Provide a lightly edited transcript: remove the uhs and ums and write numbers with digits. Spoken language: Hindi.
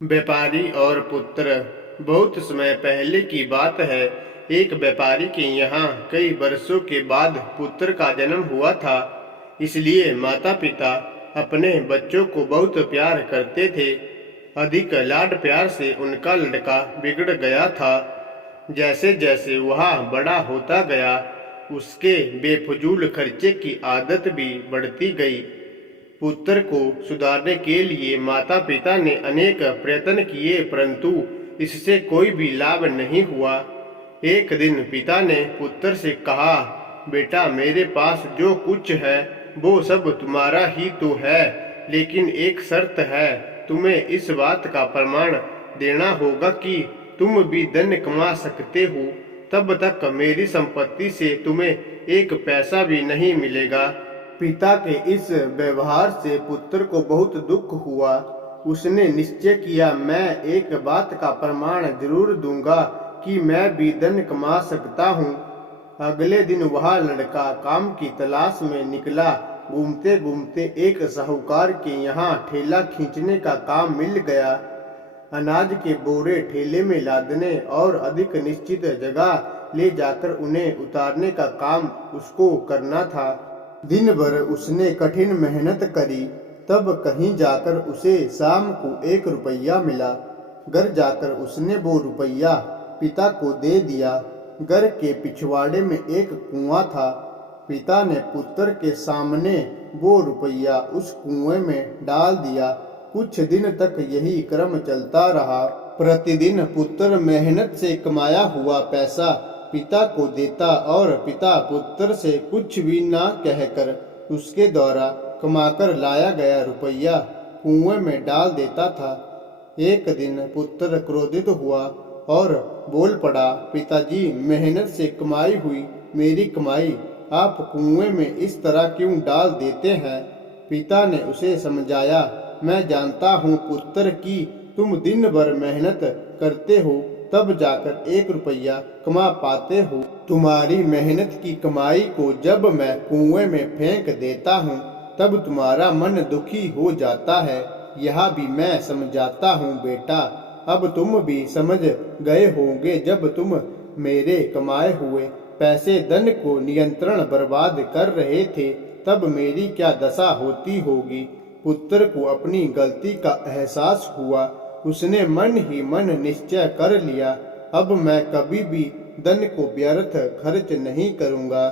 व्यापारी और पुत्र। बहुत समय पहले की बात है। एक व्यापारी के यहाँ कई वर्षों के बाद पुत्र का जन्म हुआ था। इसलिए माता पिता अपने बच्चों को बहुत प्यार करते थे। अधिक लाड प्यार से उनका लड़का बिगड़ गया था। जैसे जैसे वह बड़ा होता गया, उसके बेफजूल खर्चे की आदत भी बढ़ती गई। पुत्र को सुधारने के लिए माता पिता ने अनेक प्रयत्न किए, परंतु इससे कोई भी लाभ नहीं हुआ। एक दिन पिता ने पुत्र से कहा, बेटा, मेरे पास जो कुछ है वो सब तुम्हारा ही तो है, लेकिन एक शर्त है। तुम्हें इस बात का प्रमाण देना होगा कि तुम भी धन कमा सकते हो। तब तक मेरी संपत्ति से तुम्हें एक पैसा भी नहीं मिलेगा। पिता के इस व्यवहार से पुत्र को बहुत दुख हुआ। उसने निश्चय किया, मैं एक बात का प्रमाण जरूर दूंगा कि मैं भी धन कमा सकता हूँ। अगले दिन वह लड़का काम की तलाश में निकला। घूमते घूमते एक साहूकार के यहाँ ठेला खींचने का काम मिल गया। अनाज के बोरे ठेले में लादने और अधिक निश्चित जगह ले जाकर उन्हें उतारने का काम उसको करना था। दिन भर उसने कठिन मेहनत करी, तब कहीं जाकर उसे शाम को 1 रुपया मिला। घर जाकर उसने वो रुपया पिता को दे दिया। घर के पिछवाड़े में एक कुआं था। पिता ने पुत्र के सामने वो रुपया उस कुएं में डाल दिया। कुछ दिन तक यही क्रम चलता रहा। प्रतिदिन पुत्र मेहनत से कमाया हुआ पैसा पिता को देता और पिता पुत्र से कुछ भी ना कहकर उसके द्वारा कमाकर लाया गया रुपया कुएं में डाल देता था। एक दिन पुत्र क्रोधित हुआ और बोल पड़ा, पिताजी, मेहनत से कमाई हुई मेरी कमाई आप कुएं में इस तरह क्यों डाल देते हैं? पिता ने उसे समझाया, मैं जानता हूँ पुत्र कि तुम दिन भर मेहनत करते हो, तब जाकर 1 रुपया कमा पाते हो। तुम्हारी मेहनत की कमाई को जब मैं कुएं में फेंक देता हूँ, तब तुम्हारा मन दुखी हो जाता है। यह भी मैं समझाता हूँ बेटा। अब तुम भी समझ गए होंगे, जब तुम मेरे कमाए हुए पैसे धन को नियंत्रण बर्बाद कर रहे थे, तब मेरी क्या दशा होती होगी। पुत्र को अपनी गलती का एहसास हुआ। उसने मन ही मन निश्चय कर लिया, अब मैं कभी भी धन को व्यर्थ खर्च नहीं करूँगा।